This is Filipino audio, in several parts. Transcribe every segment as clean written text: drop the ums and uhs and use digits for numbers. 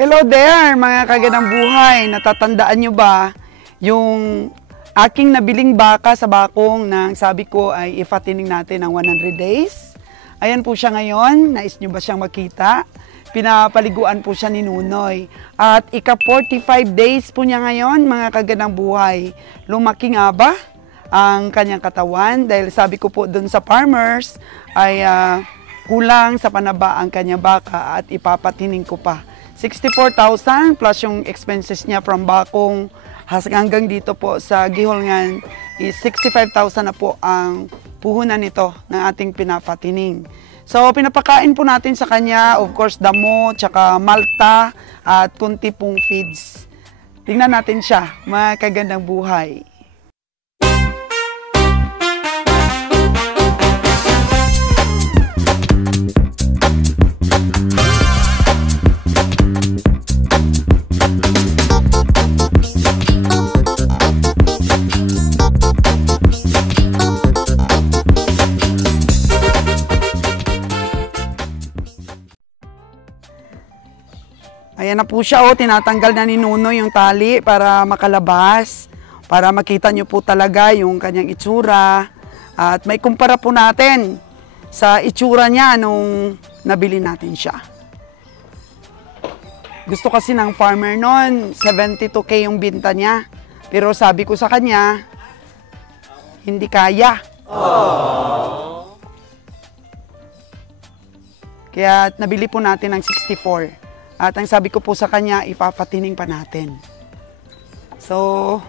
Hello there mga kagandang buhay. Natatandaan nyo ba yung aking nabiling baka sa bakong na sabi ko ay ifatining natin ng 100 days? Ayan po siya ngayon. Nais nyo ba siyang makita? Pinapaliguan po siya ni Nunoy. At ika 45 days po niya ngayon mga kagandang buhay. Lumaki nga ba ang kanyang katawan? Dahil sabi ko po dun sa farmers ay kulang sa panaba ang kanya baka at ipapatining ko pa. 64,000 plus yung expenses niya from bakong hanggang dito po sa Gihulngan is 65,000 na po ang puhunan nito ng ating pinapatining. So pinapakain po natin sa kanya, of course, damo, tsaka malta at kunti pong feeds. Tingnan natin siya, mga kagandang buhay. Ayan na po siya, tinatanggal na ni Nuno yung tali para makalabas, para makita nyo po talaga yung kanyang itsura. At may kumpara po natin sa itsura niya nung nabili natin siya. Gusto kasi ng farmer noon, 72K yung binta niya. Pero sabi ko sa kanya, hindi kaya. Aww. Kaya nabili po natin ng 64. At ang sabi ko po sa kanya, ipapatining pa natin. So,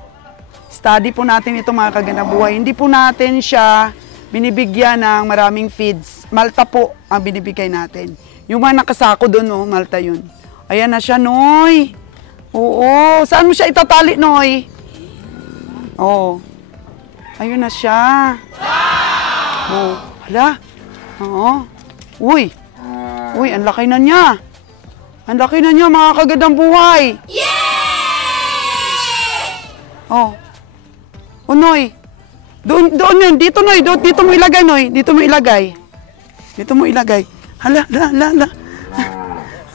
study po natin ito mga kagandang buhay. Hindi po natin siya binibigyan ng maraming feeds. Malta po ang binibigay natin. Yung mga nakasako doon, malta yun. Ayan na siya, Noy. Oo. Saan mo siya itatali, Noy? Oo. Ayun na siya. Oo. Hala. Oo. Uy. Uy, ang laki na niya. Ang laki na niya, mga kagandang buhay. Yay! Oh. Oh, Noy. Doon yun. Dito, Noy. Dito mo ilagay, Noy. Dito mo ilagay. Dito mo ilagay. Hala. Hala,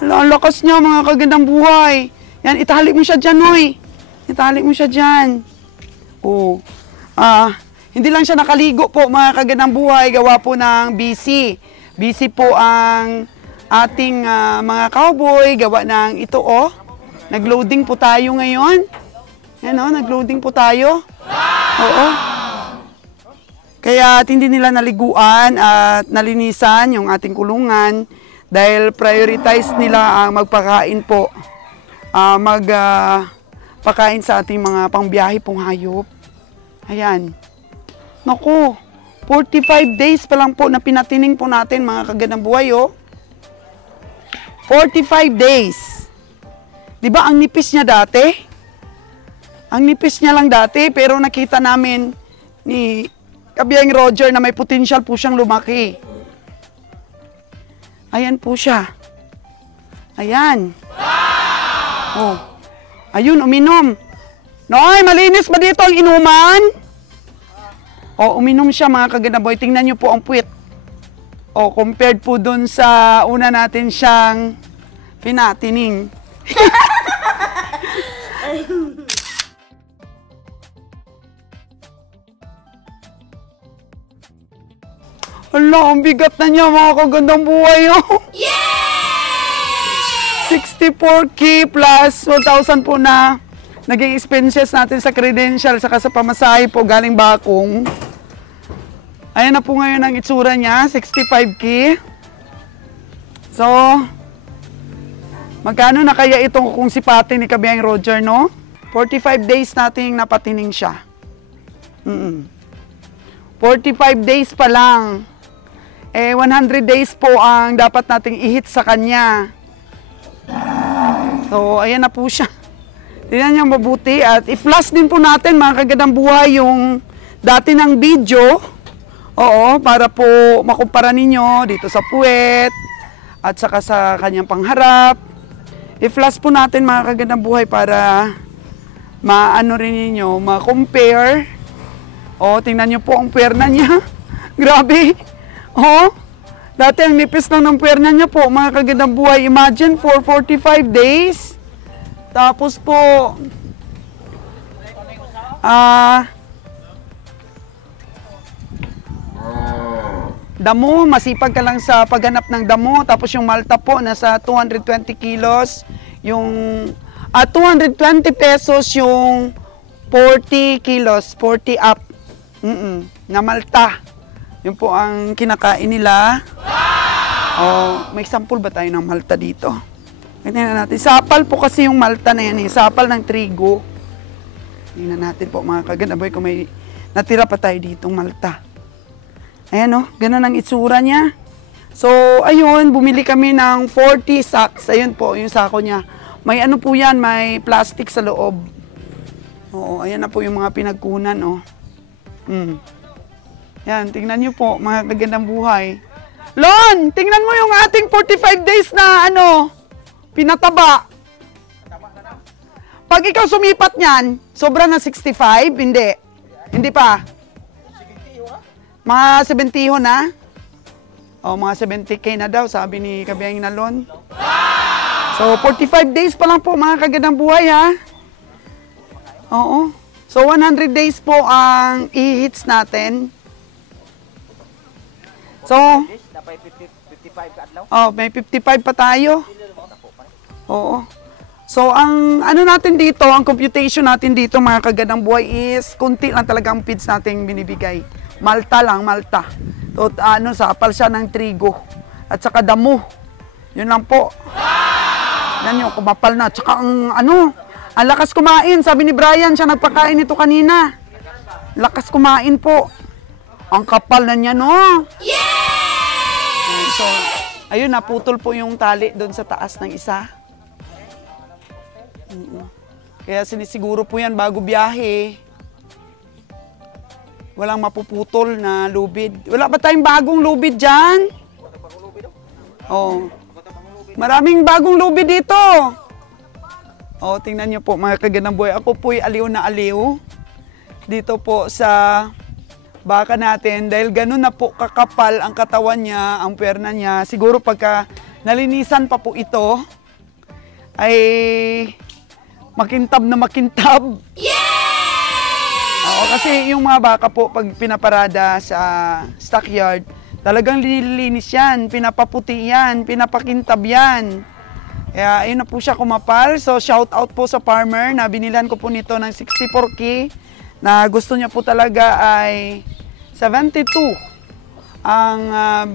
ang lakas niya, mga kagandang buhay. Yan, itali mo siya dyan, Noy. Itali mo siya dyan. Oh. Hindi lang siya nakaligo po, mga kagandang buhay. Gawa po ng BC. BC po ang ating mga cowboy, gawa ng ito, Nag-loading po tayo ngayon. Yan, nag-loading po tayo. Wow! Oo. Kaya hindi nila naliguan at nalinisan yung ating kulungan dahil prioritize nila ang magpakain po. Magpakain sa ating mga pangbiyahe pong hayop. Ayan. Naku, 45 days pa lang po na pinatining po natin, mga kagandang buhay, 45 days. Di ba ang nipis niya dati? Ang nipis niya lang dati, pero nakita namin ni Kabiyang Roger na may potential po siyang lumaki. Ayan po siya. Ayan. Wow! Oh. Ayun, uminom. Noy, malinis ba dito ang inuman? Uminom siya, mga kagandang boy. Tingnan niyo po ang puwit. Compared po dun sa una natin siyang pinatining. Hala, ang bigat na niya, mga kagandang buhay, Yay! 64K plus 1,000 po na naging expenses natin sa credential saka sa pamasahe po galing bakong. Ayan na po ngayon ang itsura niya, 65K. So, magkano na kaya itong kung sipatin ni Kabiyang Roger, no? 45 days nating napatining siya. 45 days pa lang. 100 days po ang dapat nating i-hit sa kanya. So, ayan na po siya. Tingnan niyo mabuti at i-plus din po natin, mga kagandang buhay, yung dati ng video. Para po makumpara ninyo dito sa puwet at saka sa kanyang pangharap. I-flash po natin, mga kagandang buhay, para maano rin ninyo, ma-compare. Tingnan nyo po ang perna niya. Grabe. Dati ang nipis lang ng puwerna niya po, mga kagandang buhay. Imagine, for 45 days. Tapos po, damo, masipag ka lang sa paghanap ng damo. Tapos yung Malta po, nasa 220 kilos. Yung 220 pesos yung 40 kilos, 40 up. Na Malta. Yun po ang kinakain nila. Oh, may sample ba tayo ng Malta dito? Tingnan natin. Sapal po kasi yung Malta na yan. Sapal ng trigo. Tingnan natin po mga kaganaboy kung may natira pa tayo ditong Malta. Ayan o, ganun ang itsura niya. So, ayun, bumili kami ng 40 sacks. Ayun po, yung sako niya. May ano po yan, may plastic sa loob. Oo, ayan na po yung mga pinagkunan, oh. Yan, tingnan nyo po, mga kagandang buhay. Lon, tingnan mo yung ating 45 days na, pinataba. Pag ikaw sumipat niyan, sobra na 65? Hindi. Hindi pa. Mga 70 na? O, mga 70K na daw, sabi ni Kabiyang Nalon. So, 45 days pa lang po, mga kagandang buhay, ha? Oo. So, 100 days po ang i-hits natin. So, may 55 pa tayo. Oo. So, ang ano natin dito, ang computation natin dito, mga kagandang buhay, is kunti lang talaga ang feeds natin binibigay. Malta lang, Malta. So, sapal siya ng trigo. At saka damo. Yun lang po. Yan yung kumapal na. At saka ang lakas kumain. Sabi ni Brian, siya nagpakain ito kanina. Lakas kumain po. Ang kapal na niya, no? So, ayun, naputol po yung tali doon sa taas ng isa. Kaya sinisiguro po yan bago biyahe. Walang mapuputol na lubid. Wala ba tayong bagong lubid dyan? Oh. Maraming bagong lubid dito. Oh, tingnan nyo po mga kagandang buhay. Ako po'y aliw na aliw. Dito po sa baka natin. Dahil ganun na po kakapal ang katawan niya, ang perna niya. Siguro pagka nalinisan pa po ito, ay makintab na makintab. Oo, kasi yung mga baka po, pag pinaparada sa stockyard, talagang nililinis yan, pinapaputi yan, pinapakintab yan. Kaya ayun na po siya kumapal. So shout out po sa farmer na binilhan ko po nito ng 64K na gusto niya po talaga ay 72. Ang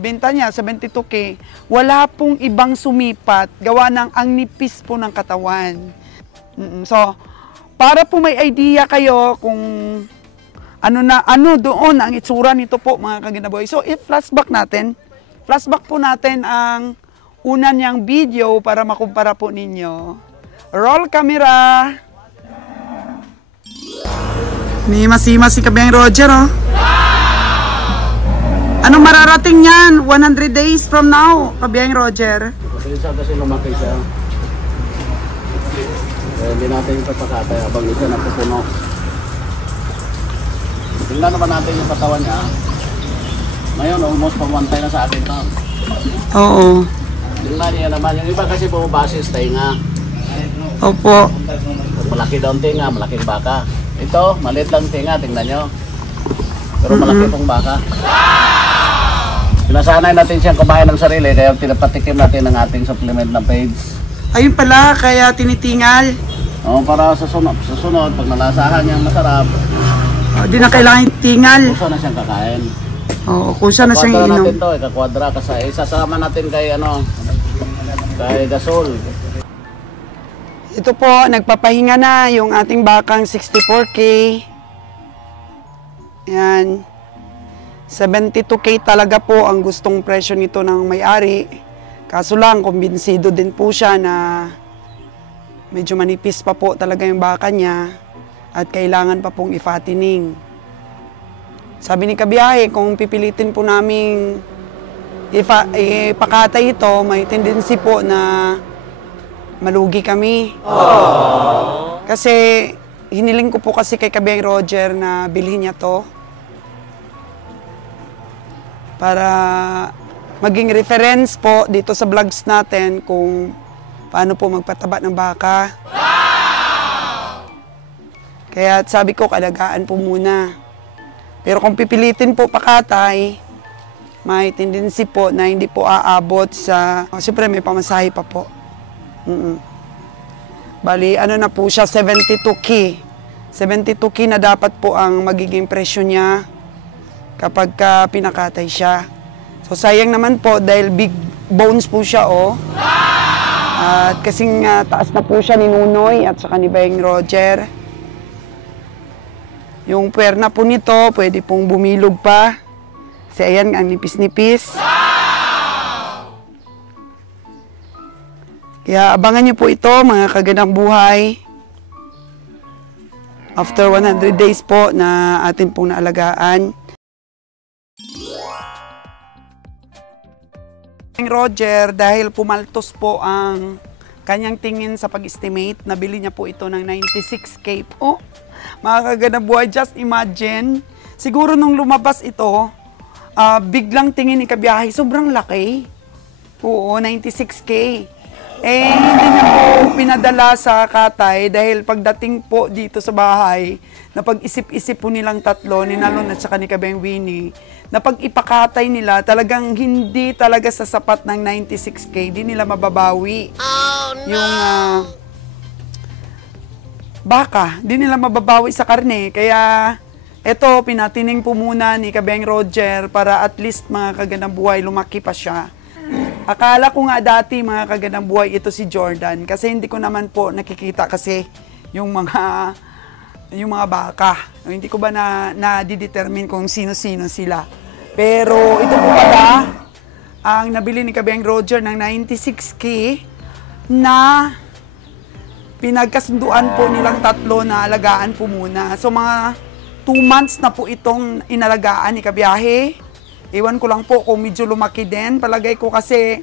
benta niya, 72K. Wala pong ibang sumipat, gawa ng ang nipis po ng katawan. So, para po may idea kayo kung ano doon ang itsura nito po mga kaginaboy. So, i-flashback natin. Flashback po natin ang una niyang video para makumpara po ninyo. Roll camera. Mima-sima si Kabiyang Roger, oh. Anong mararating niyan? 100 days from now, Kabiyang Roger. Kasi lumaki siya. Kaya hindi natin yung papakatay habang isa napupuno. Tingnan naman natin yung katawan niya. Ngayon, almost pag-1 na sa akin to. Oo. Tingnan niya naman. Yung iba kasi bumabase sa tinga. Opo. Malaki daw ang tinga, malaking baka. Ito, maliit lang tinga, tingnan nyo. Pero malaki pong baka. Sinasanay natin siyang kumain ng sarili, kaya pinapatikim natin ang ating supplement na page. Ayun pala, kaya tinitingal. Oo, para sa sunod, pag nalasahan niyang masarap. Di na kailangan tingal. Kusa na siyang kakain. Oo, kusa na siyang inom. Natin to, ikakwadra, kasi isasama natin kay kay gasol. Ito po, nagpapahinga na yung ating bakang 64K. Yan. 72K talaga po ang gustong presyo nito ng may-ari. Kaso lang, kumbinsido din po siya na medyo manipis pa po talaga yung baka niya at kailangan pa pong i-fattening. Sabi ni Kabiyahe, kung pipilitin po naming ipakatay ito, may tendency po na malugi kami. Aww. Kasi hiniling ko po kasi kay Kabiyang Roger na bilhin niya to para maging reference po dito sa vlogs natin kung paano po magpataba ng baka. Kaya sabi ko, alagaan po muna. Pero kung pipilitin po pakatay, may tendency po na hindi po aabot sa... Siyempre may pamasahe pa po. Bali, ano na po siya, 72K. 72K na dapat po ang magiging presyo niya kapag pinakatay siya. So sayang naman po dahil big bones po siya, oh. At kasing taas na po siya ni Nunoy at saka ni Bayang Roger. Yung puwerna po nito, pwede pong bumilog pa. Kasi ayan, ang nipis-nipis. Kaya abangan niyo po ito, mga kagandang buhay. After 100 days po na atin pong naalagaan. Roger, dahil pumaltos po ang kanyang tingin sa pag-estimate, nabili niya po ito ng 96K po. Mga kagandang buhay, just imagine, siguro nung lumabas ito, biglang tingin ni Kabiyahe, sobrang laki. Oo, 96K. Eh, hindi niya po pinadala sa katay dahil pagdating po dito sa bahay, na pag-isip-isip po nilang tatlo, ni Nalon at saka ni Kabeng Winnie, na pag ipakatay nila, talagang hindi talaga sa sapat ng 96K, di nila mababawi. Oh, no! Yung baka, di nila mababawi sa karne. Kaya, eto, pinatining po muna ni Kabeng Roger para at least mga kagandang buhay, lumaki pa siya. Akala ko nga dati mga kagandang buhay ito si Jordan kasi hindi ko naman po nakikita kasi yung mga baka. Hindi ko ba na-determine kung sino-sino sila. Pero ito po pala ang nabili ni Kabeng Roger ng 96K na pinagkasunduan po nilang tatlo na alagaan po muna. So mga 2 months na po itong inalagaan ni Kabiyahe. Ewan ko lang po kung medyo lumaki din. Palagay ko kasi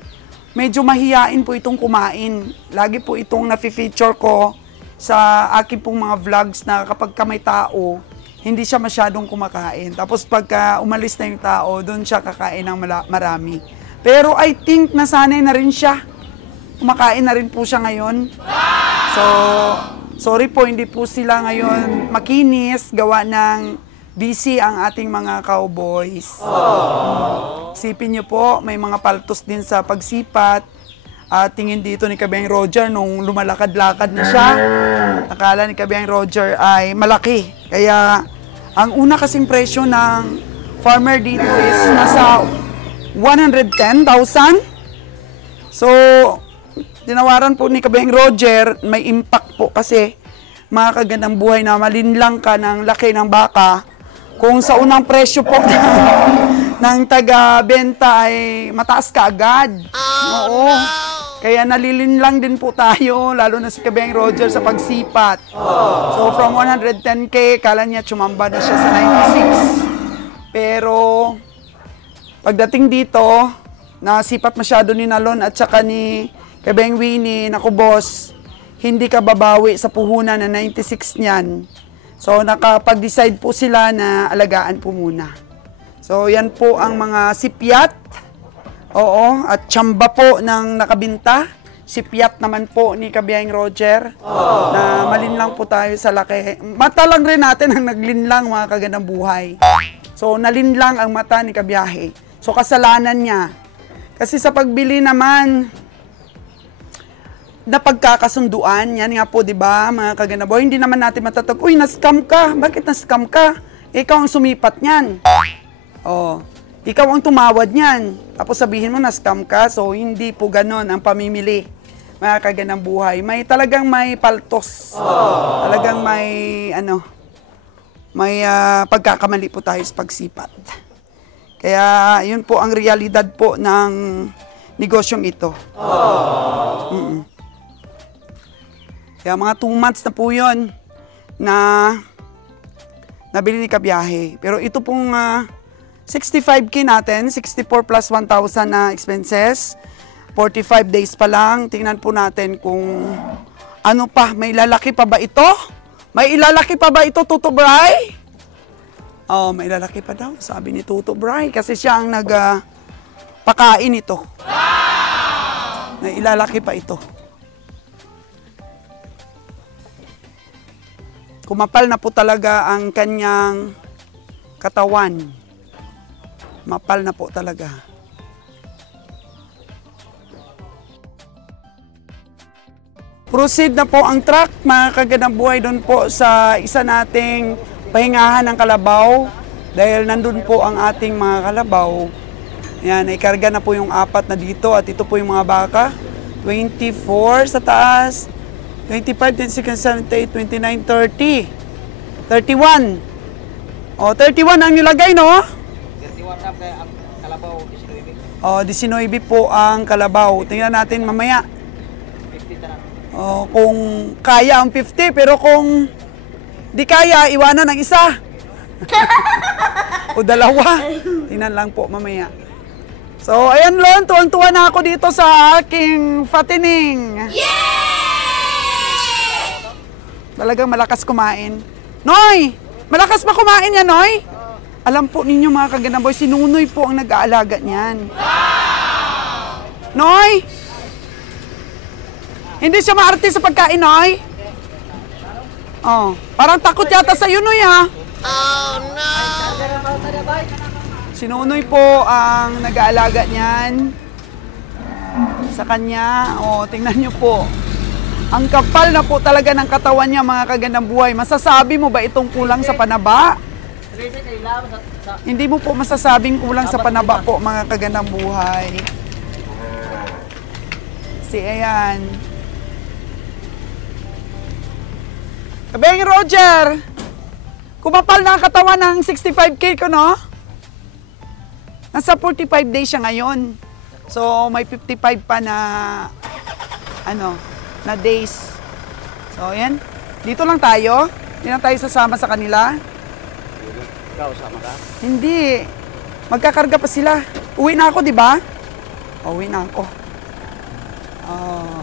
medyo mahiyain po itong kumain. Lagi po itong nafi-feature ko sa aking pong mga vlogs na kapag may tao, hindi siya masyadong kumakain. Tapos pagka umalis na yung tao, doon siya kakain ng marami. Pero I think nasanay na rin siya. Kumakain na rin po siya ngayon. So, sorry po, hindi po sila ngayon makinis, gawa ng busy ang ating mga cowboys. Isipin niyo po, may mga paltos din sa pagsipat. Tingin dito ni Kabeng Roger nung lumalakad-lakad na siya. Akala ni Kabeng Roger ay malaki. Kaya ang una kasing presyo ng farmer dito is nasa 110,000. So, tinawaran po ni Kabeng Roger, may impact po kasi mga kagandang buhay na malinlang ka ng laki ng baka. Kung sa unang presyo po ng taga-benta ay mataas ka agad. Oo. Kaya nalilinlang din po tayo, lalo na si Kabeng Roger sa pagsipat. So from 110K, kala niya tsumamba na siya sa 96. Pero pagdating dito, nasipat masyado ni Nalon at saka ni Kabeng Winnie, naku boss, hindi ka babawi sa puhunan na 96 niyan. So, nakapag-decide po sila na alagaan po muna. So, yan po ang mga sipyat. Oo, at tsamba po ng nakabinta. Sipyat naman po ni Kabiyang Roger. Na malinlang po tayo sa laki. Mata lang rin natin ang naglinlang mga kagandang buhay. So, nalinlang ang mata ni Kabiyahe. So, kasalanan niya. Kasi sa pagbili naman, na pagkakasunduan, yan nga po, di ba, mga kagandang buhay, hindi naman natin matatag, uy, na-scam ka. Bakit na-scam ka? Ikaw ang sumipat niyan. Oh, ikaw ang tumawad niyan. Tapos sabihin mo na-scam ka, so hindi po ganon ang pamimili. Mga kagandang buhay, talagang may paltos. Talagang may, pagkakamali po tayo sa pagsipat. Kaya, yun po ang realidad po ng negosyong ito. Kaya mga 2 months na po yun na nabili ni Kabiyahe. Pero ito pong 65K natin, 64 plus 1,000 na expenses, 45 days pa lang. Tingnan po natin kung ano pa, may lalaki pa ba ito? May ilalaki pa ba ito, Tuto Bray? Oh, may lalaki pa daw, sabi ni Tuto Bray. Kasi siya ang pakain ito. Na ilalaki pa ito. Kumapal na po talaga ang kanyang katawan. Mapal na po talaga. Proceed na po ang truck, mga kagandang buhay, doon po sa isa nating pahingahan ng kalabaw. Dahil nandun po ang ating mga kalabaw. Yan, ikarga na po yung 4 na dito at ito po yung mga baka. 24 sa taas. 25, 26, 28, 29, 30. 31. O, 31 ang nilagay, no? 31 na kaya ang kalabaw, 19. O, 19 po ang kalabaw. Tingnan natin mamaya. 50 na. O, kung kaya ang 50, pero kung di kaya, iwanan ang isa. O dalawa. Tingnan lang po mamaya. So, ayan Lon, tuwan-tuwa na ako dito sa aking fattening. Talagang malakas kumain. Noy! Malakas ba kumain yan, Noy? Alam po ninyo mga kagandang boy, si Nunoy po ang nag-aalaga niyan. Noy! Hindi siya maarte sa pagkain, Noy? Oh, parang takot yata sa'yo, Noy, ha? Oh, no! Si Nunoy po ang nag-aalaga niyan sa kanya. O, tingnan nyo po. Ang kapal na po talaga ng katawan niya, mga kagandang buhay. Masasabi mo ba itong kulang sa panaba? Hindi mo po masasabing kulang sa panaba po, mga kagandang buhay. Ayan. Kabeng Roger, kumapal na ang katawan ng 65K ko, no? Nasa 45 days siya ngayon. So, may 55 pa na, na days. So, ayan. Dito lang tayo. Hindi na tayo sasama sa kanila. Ikaw, sama ka? Hindi. Magkakarga pa sila. Uwi na ako, di ba? Uwi na ako. Oh.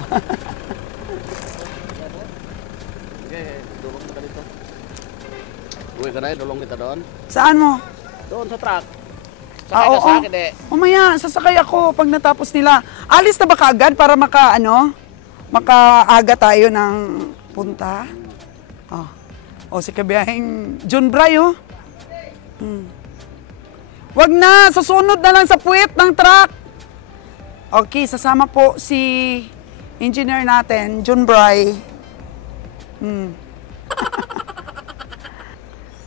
Okay, dulong kita dito. Uwi ka na, dulong kita doon. Saan mo? Doon sa truck. Sakay ka sa akin eh. Mamaya, sasakay ako pag natapos nila. Alis na ba kaagad para makaaga tayo ng punta? Si kabiyahing John Bray, oh. Wag na, susunod na lang sa puwit ng truck. Okay, sasama po si engineer natin, John Bray.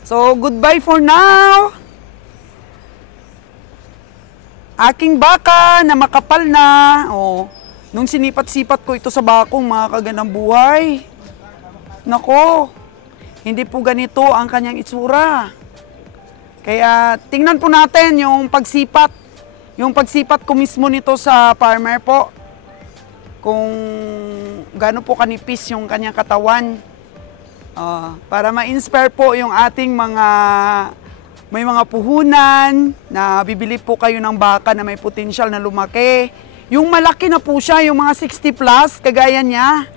So, goodbye for now. Aking baka na makapal na. Nung sinipat-sipat ko ito sa bakong, mga kagandang buhay. Nako, hindi po ganito ang kanyang itsura. Kaya tingnan po natin yung pagsipat. Yung pagsipat ko mismo nito sa farmer po. Kung gaano po kanipis yung kanyang katawan. Para ma-inspire po yung ating may mga puhunan na bibili po kayo ng baka na may potensyal na lumaki. Yung malaki na po siya, yung mga 60 plus, kagaya niya.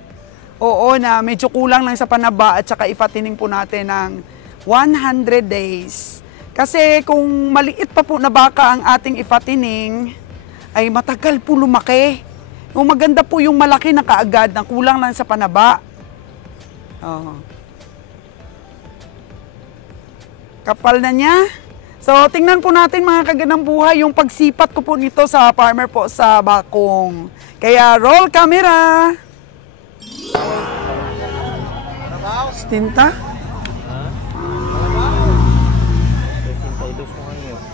Oo, na medyo kulang lang sa panaba at saka ifatining po natin ng 100 days. Kasi kung maliit pa po na baka ang ating ifatining, ay matagal po lumaki. Yung maganda po yung malaki na kaagad na kulang lang sa panaba. Kapal na niya. So, tingnan po natin mga kagandang buhay yung pagsipat ko po nito sa farmer po sa bakong. Kaya roll camera. Stinta?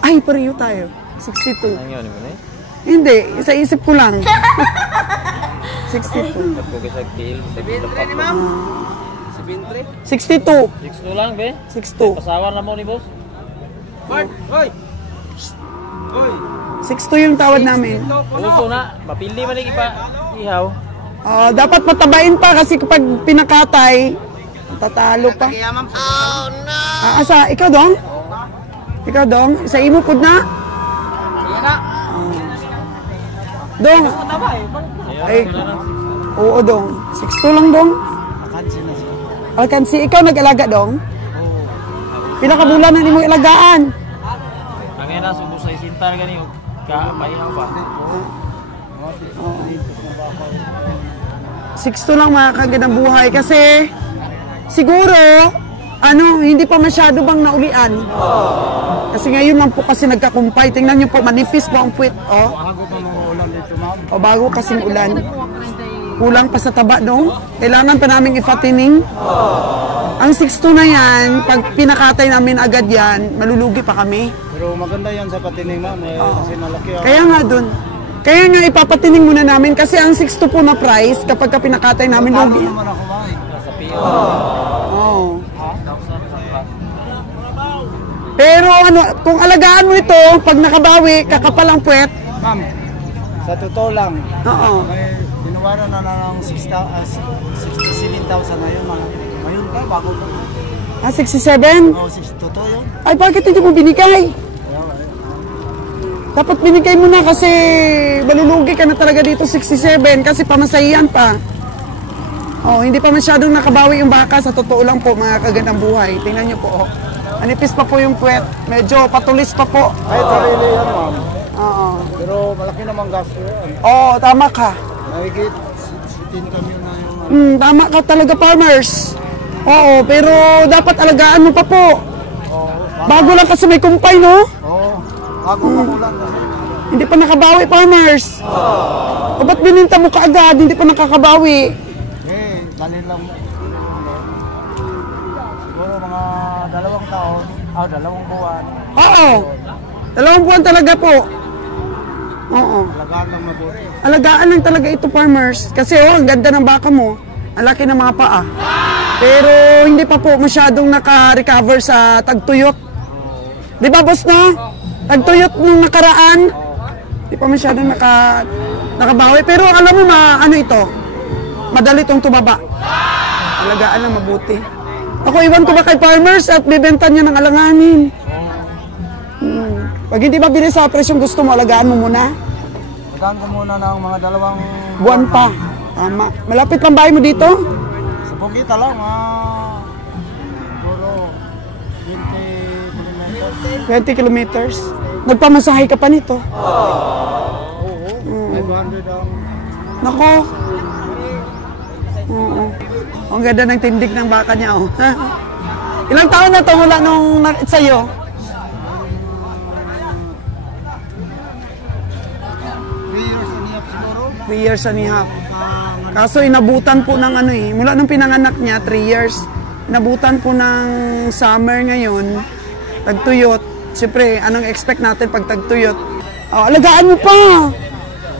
Ay, pareho tayo. 62. Hindi, sa isip ko lang. 62. 62. 62 lang, be? 62. Pasawar na mo ni boss? Bart! Hoy! Hoy! 62 yung tawad namin. Uso na. Mapili man ipa ihaw. Dapat matabain pa kasi kapag pinakatay, tatalo pa. Oh, no! Asa, ikaw dong? Ikaw dong? Sa imo pud na? Iyan na. Dong? Ay, oo dong. 62 lang dong. Alkansi, ikaw nag-alaga dong? Pila ka bulan na nimo ilagaan? Ang ina, subo sa isintar gani. Pahihaw ba? 6'2" lang mga kagandang buhay kasi siguro hindi pa masyado bang naulian. Kasi ngayon lang po kasi nagkakumpay. Tingnan niyo po, manipis po ang puwet. Bago pa mga ulan dito, ma'am. Bago kasing ulan. Kulang pa sa taba, no? Kailangan pa namin ifatining. Ang 6'2" na yan, pag pinakatay namin agad yan, malulugi pa kami. Pero maganda yan sa patining, ma'am. Kasi malaki ang... Kaya nga dun. Kaya nga ipapatining muna namin kasi ang 6'2" po na price, kapag ka pinakatay namin, lugi. naman ako, ma'am. Sa PO. Pero kung alagaan mo ito, pag nakabawi, kakapal ang puwet. Ma'am, sa totoo lang, Oo. may tinuwaran na ng 67,000 ngayon, ma'am. Ngayon pa, bago pa. 67? Oo, totoo yun. Ay, bakit hindi mo binigay? Dapat binigay mo na kasi malulugi ka na talaga dito 67 kasi pamasahiyan pa. Hindi pa masyadong nakabawi yung baka. Sa totoo lang po, mga kagandang buhay. Tingnan nyo po. Manipis pa po yung puwet. Medyo patulis pa po. Ay, sarili yan, ma'am. Oo. Pero malaki namang gasto yan. Oo, tama ka. Nahigit, 16 kami na yung... Tama ka talaga, farmers. Oo, pero dapat alagaan mo pa po. Bago lang kasi may kumpay, no? Oo, bago pa ulan kasi. Hindi pa nakabawi, farmers. O ba't bininta mo kaagad? Hindi pa nakakabawi. Dali lang. Siguro mga 2 taon, 2 buwan. Oo. 2 buwan talaga po. Oo. Alagaan lang mabuti. Alagaan lang talaga ito, farmers. Kasi ang ganda ng baka mo. Ang laki ng mga paa. Pero hindi pa po masyadong naka-recover sa tagtuyot. Di ba, boss na? Tagtuyot nung nakaraan. Di pa masyadong nakabawi. Pero alam mo ito? Madali itong tumaba. Alagaan lang mabuti. Ako, iwan ko ba kay farmers at bibenta niya ng alanganin. Pag hindi mabili sa presyong gusto mo, alagaan mo muna. Alagaan ko muna ng mga 2 Buwan pa. Tama. Malapit lang bahay mo dito? Sa Pugita lang, siguro 20 kilometers. Nagpamasahe ka pa nito. Oo. 500 ang... Nako. Oo. Ang ganda ng tindig ng baka niya, oh. Ilang taon na ito mula nung sa'yo? 3 years and a half. Kaso inabutan po ng mula nung pinanganak niya, 3 years. Inabutan po ng summer ngayon, tagtuyot. Siyempre, anong expect natin pag tagtuyot? Alagaan mo pa.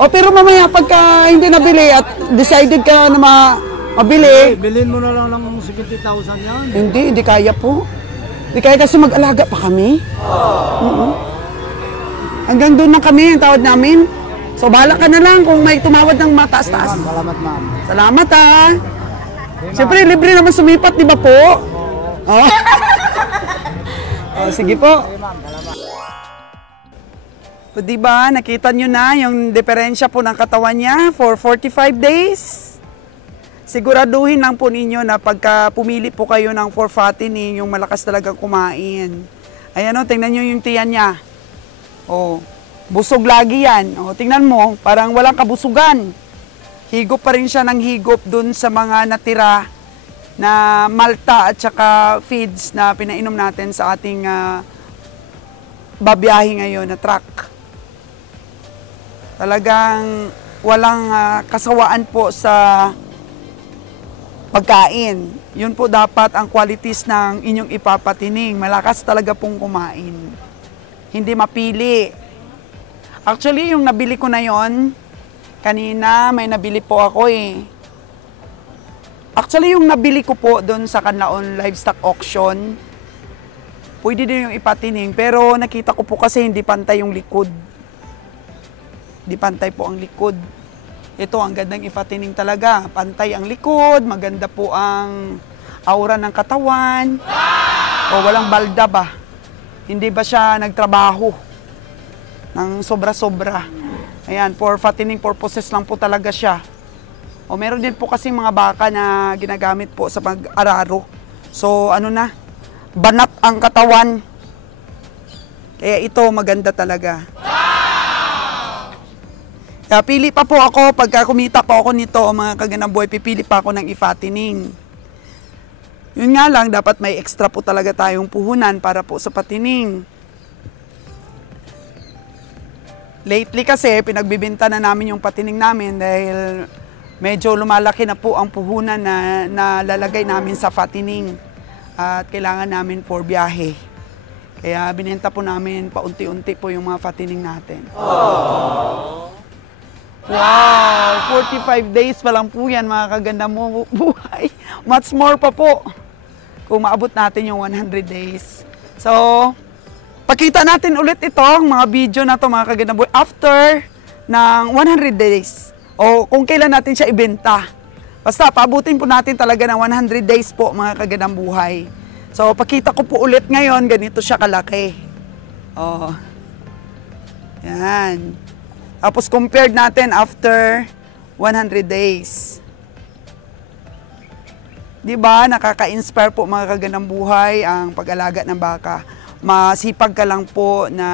Pero mamaya, pagka hindi nabili at decided ka na mabili, Bilhin mo na lang ng 70,000 yan. hindi kaya po. Hindi kaya kasi mag-alaga pa kami. Hanggang doon na kami, ang tawad namin. So, bahala ka na lang kung may tumawad ng mataas-taas. Salamat, ma'am. Salamat, ha. Siyempre, libre naman sumipat, di ba po? Oo. Sige po. O, di ba, nakita nyo na yung diferensya po ng katawan niya for 45 days. Siguraduhin lang po ninyo na pagka pumili po kayo ng for fattening, yung malakas talaga kumain. Ayan o, tingnan nyo yung tiyan niya. O, busog lagi yan. O, tingnan mo, parang walang kabusugan. Higop pa rin siya ng higop dun sa mga natira na malta at saka feeds na pinainom natin sa ating babiyahe ngayon na truck. Talagang walang kasawaan po sa pagkain. Yun po dapat ang qualities ng inyong ipapatining. Malakas talaga pong kumain. Hindi mapili. Actually, yung nabili ko na yon, kanina may nabili po ako eh. Actually, yung nabili ko po doon sa Canlaon Livestock Auction, pwede din yung ipatining. Pero nakita ko po kasi hindi pantay yung likod. Hindi pantay po ang likod. Ito, ang gandang ipatining talaga. Pantay ang likod, maganda po ang aura ng katawan. O walang balda ba? Hindi ba siya nagtrabaho ng sobra-sobra? Ayan, for fattening purposes lang po talaga siya. O meron din po kasi mga baka na ginagamit po sa pag-araro. So banat ang katawan. Kaya ito maganda talaga. Kaya pili pa po ako, pagka kumita po ako nito, mga kaganang buhay, pipili pa ako ng ifattening. Yun nga lang, dapat may extra po talaga tayong puhunan para po sa patining. Lately kasi, pinagbibinta na namin yung patining namin dahil medyo lumalaki na po ang puhunan na nalalagay namin sa fattening. At kailangan namin for biyahe. Kaya binenta po namin paunti-unti po yung mga fattening natin. Aww. Wow! 45 days pa lang po yan, mga kaganda mo buhay. Much more pa po kung maabot natin yung 100 days. So, pakita natin ulit ito, mga video na to mga kaganda buhay, after ng 100 days. O kung kailan natin siya ibenta. Basta, paabutin po natin talaga ng 100 days po, mga kagandang buhay. So, pakita ko po ulit ngayon, ganito siya kalaki. Oh. Yan. Tapos compared natin after 100 days. 'Di ba? Nakaka-inspire po mga kagandang buhay ang pag-alaga ng baka. Masipag ka lang po na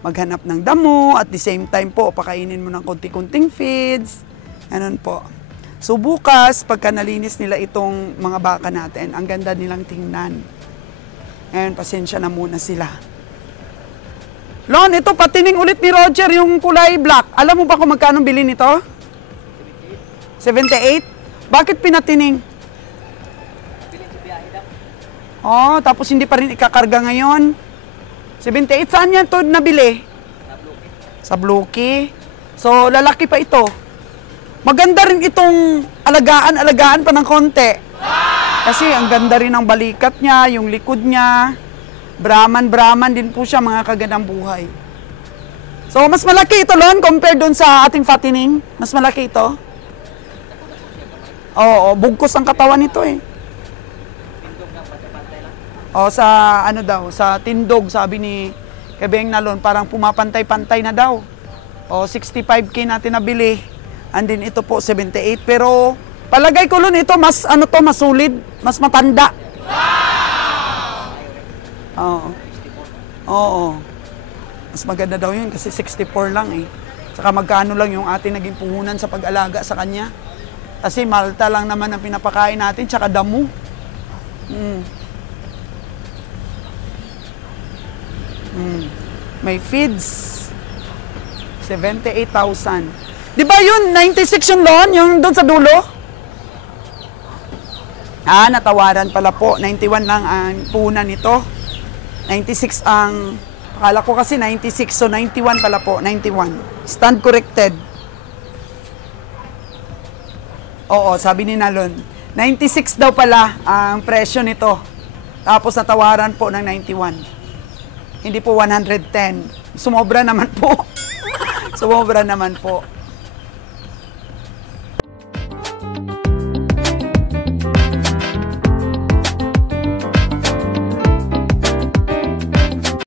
maghanap ng damo at the same time po pakainin mo ng konti-kunting feeds. Ganun po. So bukas, pagka nalinis nila itong mga baka natin, ang ganda nilang tingnan. Ngayon, pasensya na muna sila. Lon, ito patining ulit ni Roger, yung kulay black. Alam mo ba kung magkano bili nito? 78? Bakit pinatining? Oh, tapos hindi pa rin ikakarga ngayon. 78, saan yan to nabili? Sa Bluki. So, lalaki pa ito. Maganda rin itong alagaan pa ng konti. Kasi ang ganda rin ng balikat niya, yung likod niya. Brahman din po siya, mga kagandang buhay. So, mas malaki ito, Lon, compared doon sa ating fattening. Mas malaki ito. Oo, bugkos ang katawan nito eh. O, sa ano daw, sa tindog, sabi ni Kebeng na Lon, parang pumapantay-pantay na daw. O, 65K natin nabili. And then ito po, 78. Pero, palagay ko, Lon, ito mas, ano to, mas solid, mas matanda. Oo. Oo. Mas maganda daw yun kasi 64 lang eh. Saka magkano lang yung ating naging puhunan sa pag-alaga sa kanya. Kasi malta lang naman ang pinapakain natin, tsaka damo. May feeds. 78,000. Di ba yun, 96 yung loan, yung doon sa dulo? Ah, natawaran pala po. 91 lang ang puhunan nito. 96 ang, akala ko kasi 96, so 91 pala po, 91. Stand corrected. Oo, sabi ni Nalon. 96 daw pala ang presyo nito. Tapos natawaran po ng 91. Hindi po 110. Sumobra naman po. Sumobra naman po.